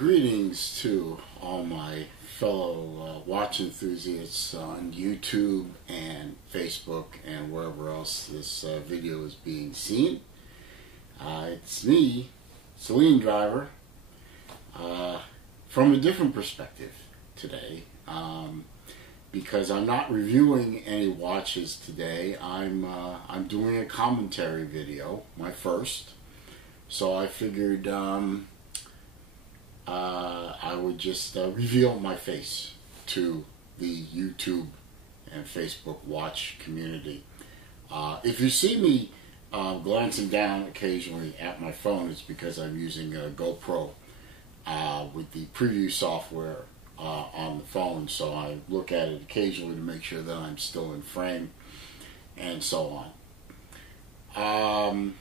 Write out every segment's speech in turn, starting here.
Greetings to all my fellow watch enthusiasts on YouTube and Facebook and wherever else this video is being seen. It's me, Celine Driver, from a different perspective today, because I'm not reviewing any watches today. I'm doing a commentary video, my first, so I figured I would just reveal my face to the YouTube and Facebook watch community. If you see me glancing down occasionally at my phone, it's because I'm using a GoPro with the preview software on the phone, so I look at it occasionally to make sure that I'm still in frame and so on.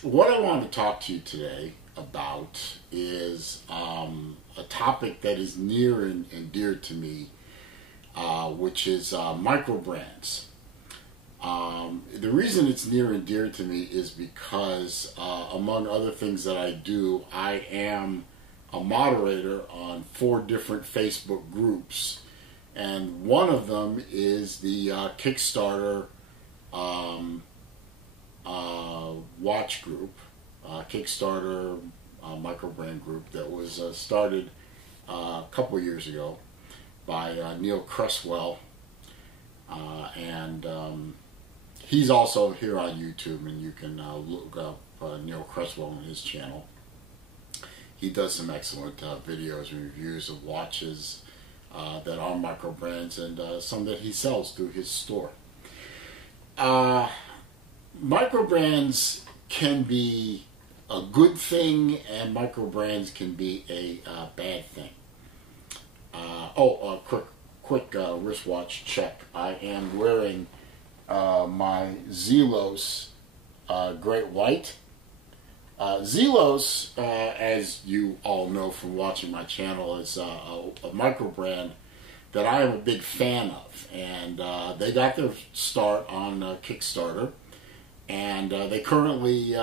What I want to talk to you today about is a topic that is near and dear to me, which is microbrands. The reason it's near and dear to me is because, among other things that I do, I am a moderator on 4 different Facebook groups, and one of them is the Kickstarter watch group, Kickstarter microbrand group that was started a couple years ago by Neil Cresswell, and he's also here on YouTube, and you can look up Neil Cresswell on his channel. He does some excellent videos and reviews of watches that are microbrands, and some that he sells through his store. Microbrands can be a good thing, and microbrands can be a bad thing. Quick wristwatch check. I am wearing my Zelos Great White. Zelos, as you all know from watching my channel, is a microbrand that I am a big fan of, and they got their start on Kickstarter. And they currently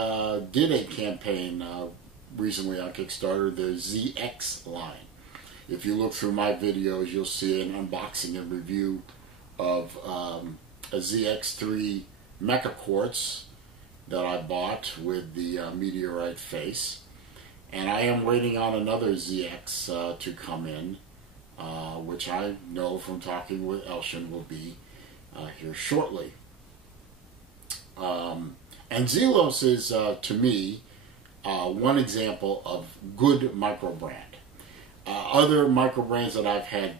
did a campaign recently on Kickstarter, the ZX line. If you look through my videos, you'll see an unboxing and review of a ZX3 Mecha Quartz that I bought with the meteorite face. And I am waiting on another ZX to come in, which I know from talking with Elshin will be here shortly. And Zelos is, to me, one example of good microbrand. Other microbrands that I've had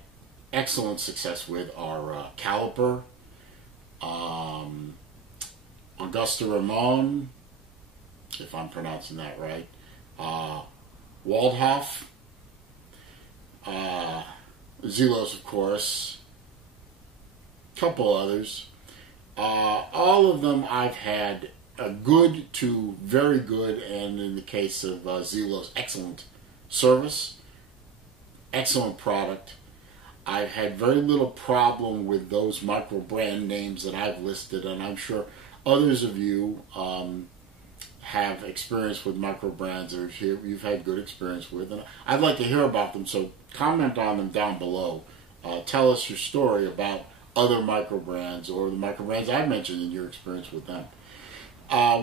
excellent success with are Caliper, Augusta Ramon, if I'm pronouncing that right, Waldhoff, Zelos, of course, a couple others. All of them I've had a good to very good, and in the case of Zelos, excellent service, excellent product. I've had very little problem with those micro brand names that I've listed, and I'm sure others of you have experience with micro brands or you've had good experience with, and I'd like to hear about them, so comment on them down below. Tell us your story about other microbrands or the microbrands I've mentioned in your experience with them.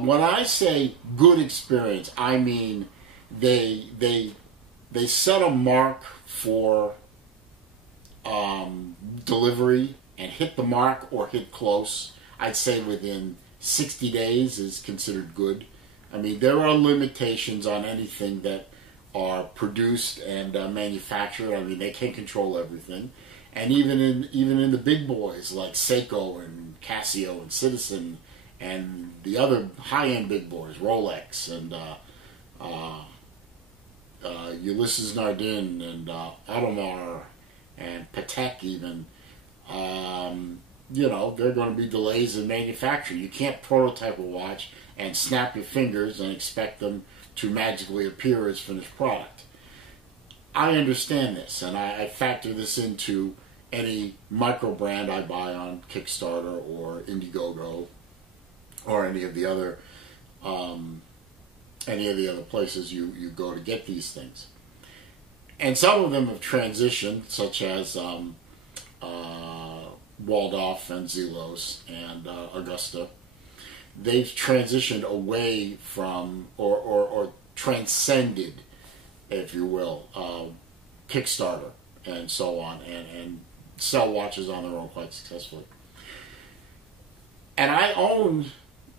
When I say good experience, I mean they set a mark for delivery and hit the mark or hit close. I'd say within 60 days is considered good. I mean, there are limitations on anything that are produced and manufactured. I mean, they can't control everything. And even in the big boys like Seiko and Casio and Citizen and the other high-end big boys, Rolex and Ulysses Nardin and Audemars and Patek even, you know, there are going to be delays in manufacturing. You can't prototype a watch and snap your fingers and expect them to magically appear as finished product. I understand this, and I factor this into any micro brand I buy on Kickstarter or Indiegogo or any of the other places you go to get these things. And some of them have transitioned, such as Waldorf and Zelos and Augusta. They've transitioned away from, or transcended, if you will, Kickstarter and so on, and sell watches on their own quite successfully. And I own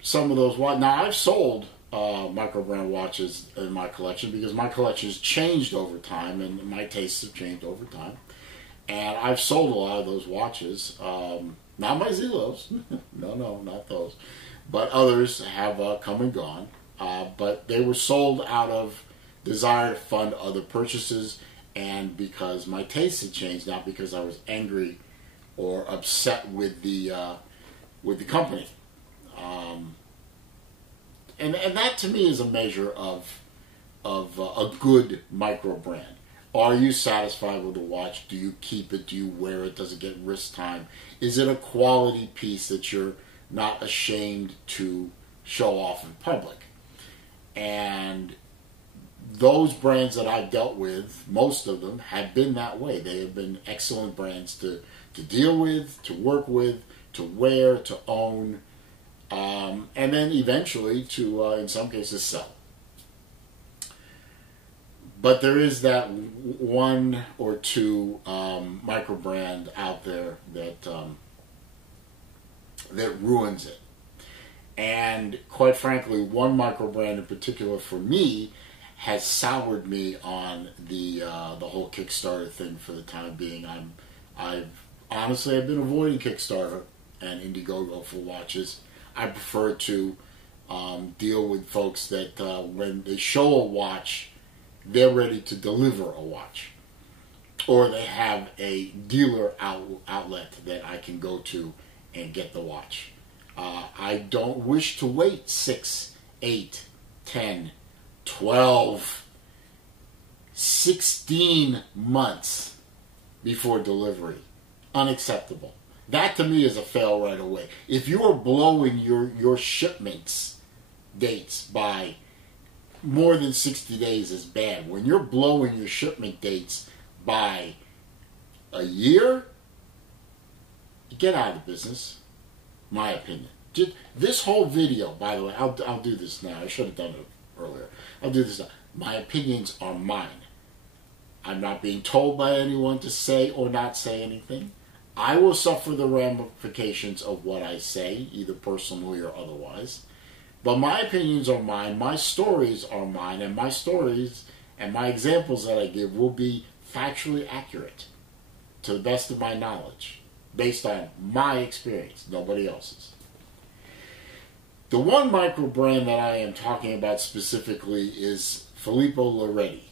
some of those watches. Now, I've sold Microbrand watches in my collection because my collection has changed over time and my tastes have changed over time. And I've sold a lot of those watches. Not my Zelos. No, not those. But others have come and gone. But they were sold out of desire to fund other purchases and because my taste had changed, not because I was angry or upset with the company. And that to me is a measure of a good micro brand. Are you satisfied with the watch? Do you keep it? Do you wear it? Does it get wrist time? Is it a quality piece that you're not ashamed to show off in public? And those brands that I've dealt with, most of them have been that way. They have been excellent brands to deal with, to work with, to wear, to own, and then eventually to, in some cases, sell. But there is that one or two micro brand out there that ruins it. And quite frankly, one micro brand in particular for me has soured me on the whole Kickstarter thing for the time being. I've been avoiding Kickstarter and Indiegogo for watches. I prefer to deal with folks that when they show a watch, they're ready to deliver a watch, or they have a dealer outlet that I can go to and get the watch. I don't wish to wait 6, 8, 10, 12, 16 months before delivery. Unacceptable. That to me is a fail right away. If you are blowing your shipments dates by more than 60 days is bad. When you're blowing your shipment dates by a year, get out of the business. My opinion. Just, this whole video, by the way, I'll do this now. I should have done it earlier. I'll do this now. My opinions are mine. I'm not being told by anyone to say or not say anything. I will suffer the ramifications of what I say, either personally or otherwise. But my opinions are mine, my stories are mine, and my stories and my examples that I give will be factually accurate to the best of my knowledge, based on my experience, nobody else's. The one micro brand that I am talking about specifically is Filippo Loretti.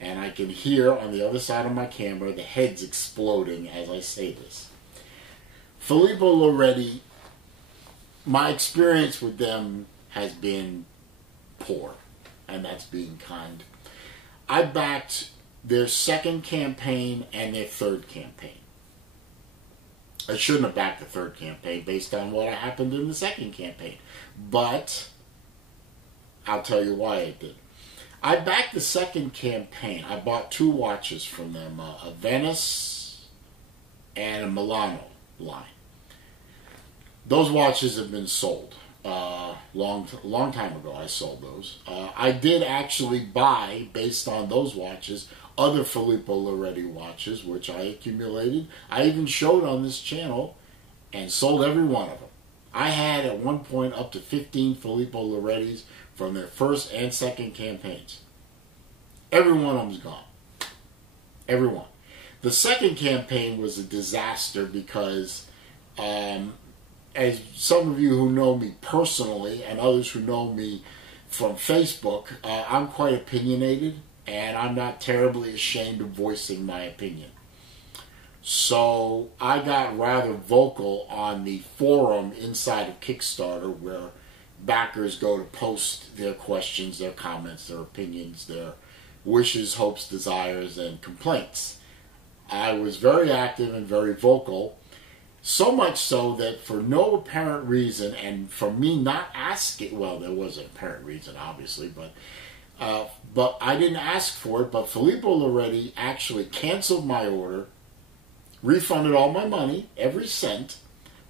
And I can hear on the other side of my camera the heads exploding as I say this. Filippo Loretti, my experience with them has been poor, and that's being kind. I backed their second campaign and their third campaign. I shouldn't have backed the third campaign based on what happened in the second campaign, but I'll tell you why I did. I backed the second campaign. I bought 2 watches from them, a Venice and a Milano line. Those watches have been sold. Long time ago I sold those. I did actually buy, based on those watches, other Filippo Loretti watches, which I accumulated. I even showed on this channel and sold every one of them. I had at one point up to 15 Filippo Lorettis from their first and second campaigns. Every one of them's gone. Every one. The second campaign was a disaster because, as some of you who know me personally and others who know me from Facebook, I'm quite opinionated and I'm not terribly ashamed of voicing my opinion. So I got rather vocal on the forum inside of Kickstarter where backers go to post their questions, their comments, their opinions, their wishes, hopes, desires, and complaints. I was very active and very vocal, so much so that for no apparent reason, and for me not asking, well, there was an apparent reason, obviously, but But I didn't ask for it, but Filippo Loretti actually canceled my order, refunded all my money, every cent,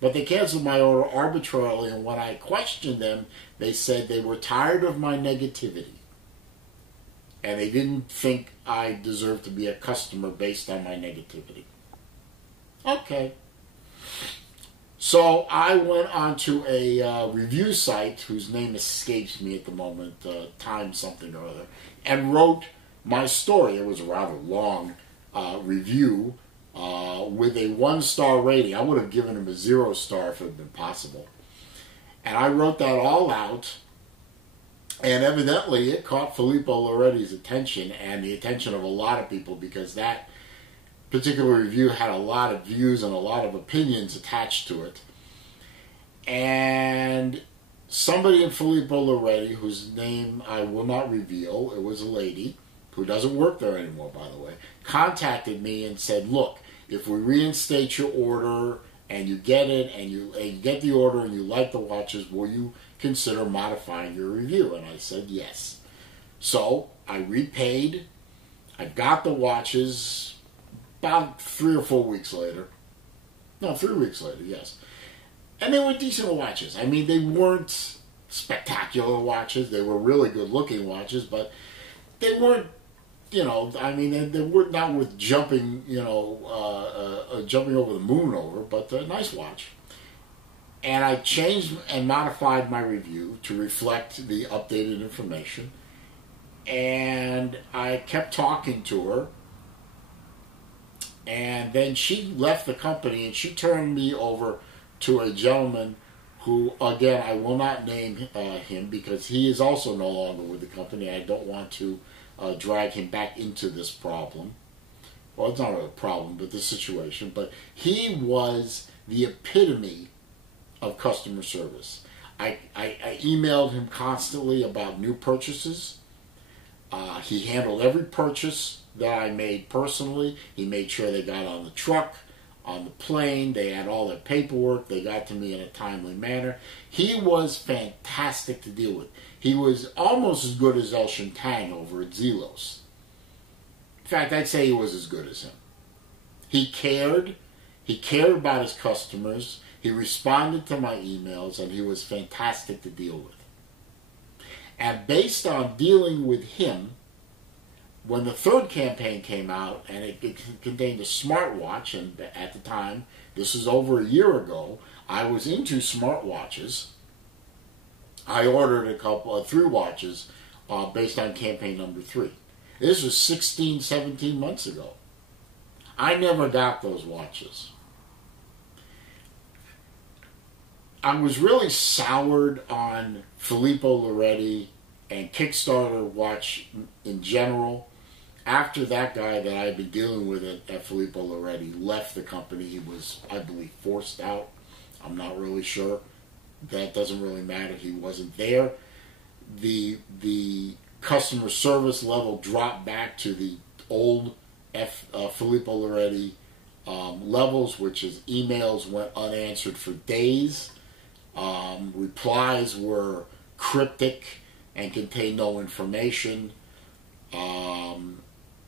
but they canceled my order arbitrarily, and when I questioned them, they said they were tired of my negativity. And they didn't think I deserved to be a customer based on my negativity. Okay. So I went onto a review site whose name escapes me at the moment, Time something or other, and wrote my story. It was a rather long review with a 1-star rating. I would have given him a 0-star if it had been possible. And I wrote that all out, and evidently it caught Filippo Loretti's attention and the attention of a lot of people, because that particular review had a lot of views and a lot of opinions attached to it. And somebody in Filippo Loretti, whose name I will not reveal, it was a lady who doesn't work there anymore, by the way, contacted me and said, look, if we reinstate your order and you get it and you get the order and you like the watches, will you consider modifying your review? And I said yes. So I repaid. I got the watches about 3 or 4 weeks later. No, 3 weeks later, yes. And they were decent watches. I mean, they weren't spectacular watches. They were really good-looking watches, but they weren't, you know, I mean, they were not worth jumping, you know, jumping over the moon over, but a nice watch. And I changed and modified my review to reflect the updated information. And I kept talking to her. And then she left the company and she turned me over to a gentleman who, again, I will not name him because he is also no longer with the company. I don't want to drag him back into this problem. Well, it's not a problem, but the situation. But he was the epitome of customer service. I emailed him constantly about new purchases. He handled every purchase that I made personally. He made sure they got on the truck, on the plane, they had all their paperwork, they got to me in a timely manner. He was fantastic to deal with. He was almost as good as El Shintang over at Zelos. In fact, I'd say he was as good as him. He cared about his customers, he responded to my emails, and he was fantastic to deal with. And based on dealing with him, when the third campaign came out, and it contained a smartwatch, and at the time, this is over a year ago, I was into smartwatches. I ordered 3 watches based on campaign number 3. This was 16, 17 months ago. I never got those watches. I was really soured on Filippo Loretti and Kickstarter watch in general after that guy that I had been dealing with at Filippo Loretti left the company. He was, I believe, forced out. I'm not really sure. That doesn't really matter. He wasn't there. The customer service level dropped back to the old Filippo Loretti levels, which is emails went unanswered for days. Replies were cryptic and contained no information.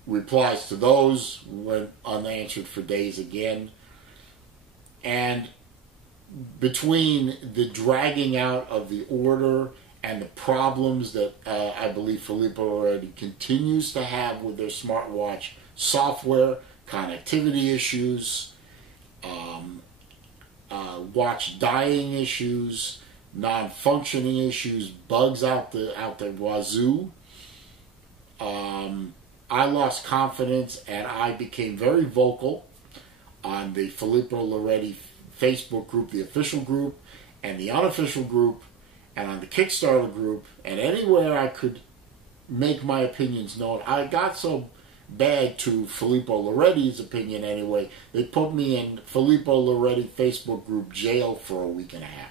Replies to those went unanswered for days again. And between the dragging out of the order and the problems that I believe Filippo already continues to have with their smartwatch software, connectivity issues, watch dying issues, non-functioning issues, bugs out the wazoo, I lost confidence and I became very vocal on the Filippo Loretti Facebook group, the official group, and the unofficial group, and on the Kickstarter group, and anywhere I could make my opinions known. I got so bad to Filippo Loretti's opinion anyway, they put me in Filippo Loretti Facebook group jail for a week and a half.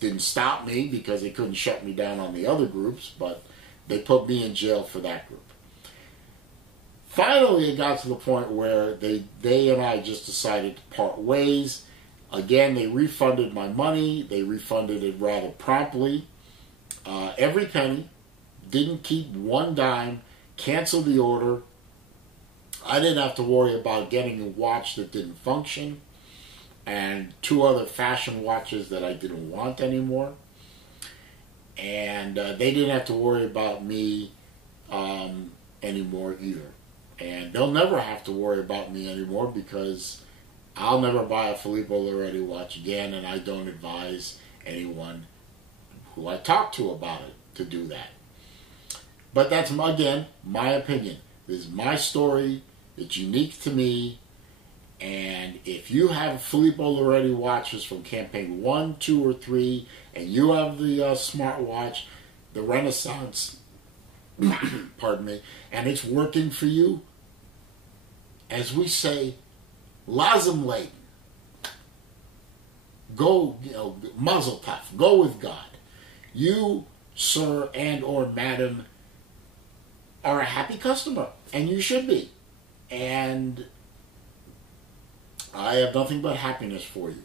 Didn't stop me because they couldn't shut me down on the other groups, but they put me in jail for that group. Finally, it got to the point where they and I just decided to part ways. Again, they refunded my money. They refunded it rather promptly. Every penny. didn't keep one dime, canceled the order. I didn't have to worry about getting a watch that didn't function, and 2 other fashion watches that I didn't want anymore. And they didn't have to worry about me anymore either. And they'll never have to worry about me anymore, because I'll never buy a Filippo Loretti watch again, and I don't advise anyone who I talk to about it to do that. But that's, again, my opinion. This is my story. It's unique to me. And if you have Filippo Loretti watches from campaign 1, 2, or 3, and you have the smartwatch, the Renaissance, pardon me, and it's working for you, as we say, lazim leiden. Go, mazel tov. Go with God. You, sir and or madam, are a happy customer, and you should be. And I have nothing but happiness for you.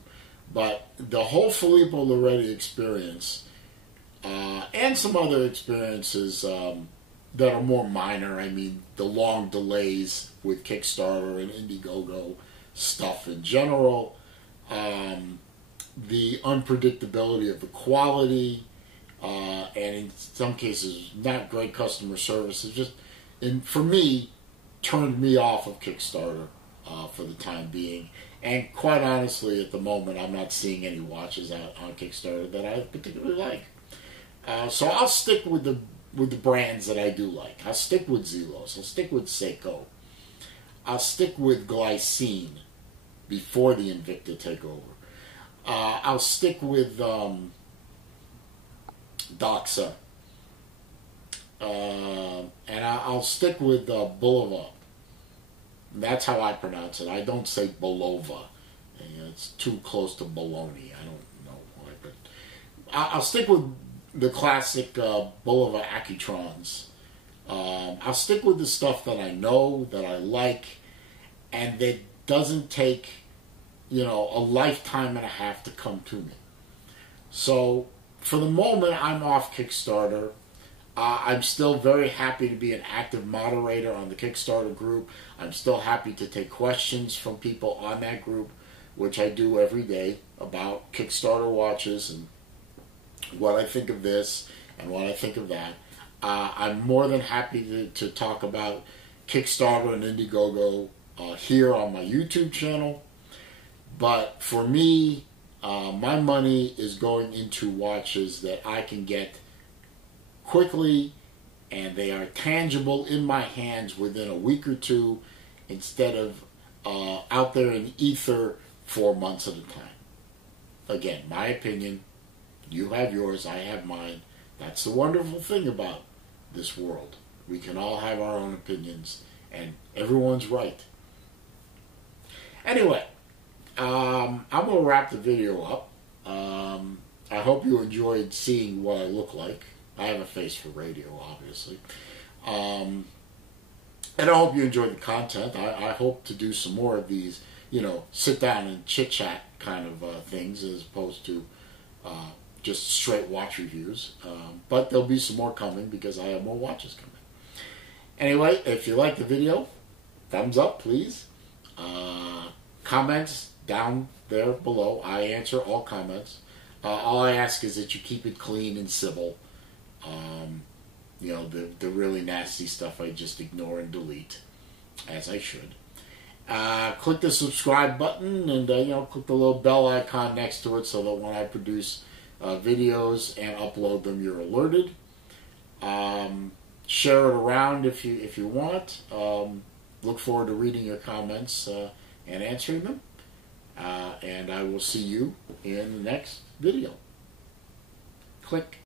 But the whole Filippo Loretti experience, and some other experiences that are more minor, I mean, the long delays with Kickstarter and Indiegogo stuff in general, the unpredictability of the quality, and in some cases not great customer service, is just, and for me, turned me off of Kickstarter for the time being. And quite honestly, at the moment, I'm not seeing any watches out on Kickstarter that I particularly like. So I'll stick with the brands that I do like. I'll stick with Zelos. I'll stick with Seiko. I'll stick with Glycine before the Invicta takeover. I'll stick with Doxa. And I'll stick with Bulova. That's how I pronounce it. I don't say Bulova. It's too close to baloney. I don't know why, but I'll stick with the classic Bulova Accutrons. I'll stick with the stuff that I know, that I like, and that doesn't take, a lifetime and a half to come to me. So for the moment, I'm off Kickstarter. I'm still very happy to be an active moderator on the Kickstarter group. I'm still happy to take questions from people on that group, which I do every day, about Kickstarter watches and what I think of this and what I think of that. I'm more than happy to talk about Kickstarter and Indiegogo here on my YouTube channel. But for me, my money is going into watches that I can get quickly, and they are tangible in my hands within a week or two, instead of out there in ether 4 months at a time. Again, my opinion. You have yours, I have mine. That's the wonderful thing about this world. We can all have our own opinions, and everyone's right. Anyway, I'm going to wrap the video up. I hope you enjoyed seeing what I look like. I have a face for radio, obviously. And I hope you enjoyed the content. I hope to do some more of these, sit down and chit-chat kind of things, as opposed to just straight watch reviews. But there'll be some more coming, because I have more watches coming. Anyway, if you like the video, thumbs up, please. Comments down there below. I answer all comments. All I ask is that you keep it clean and civil. The really nasty stuff I just ignore and delete, as I should. Click the subscribe button, and click the little bell icon next to it, so that when I produce videos and upload them, you're alerted. Share it around if you want. Look forward to reading your comments and answering them. And I will see you in the next video. Click.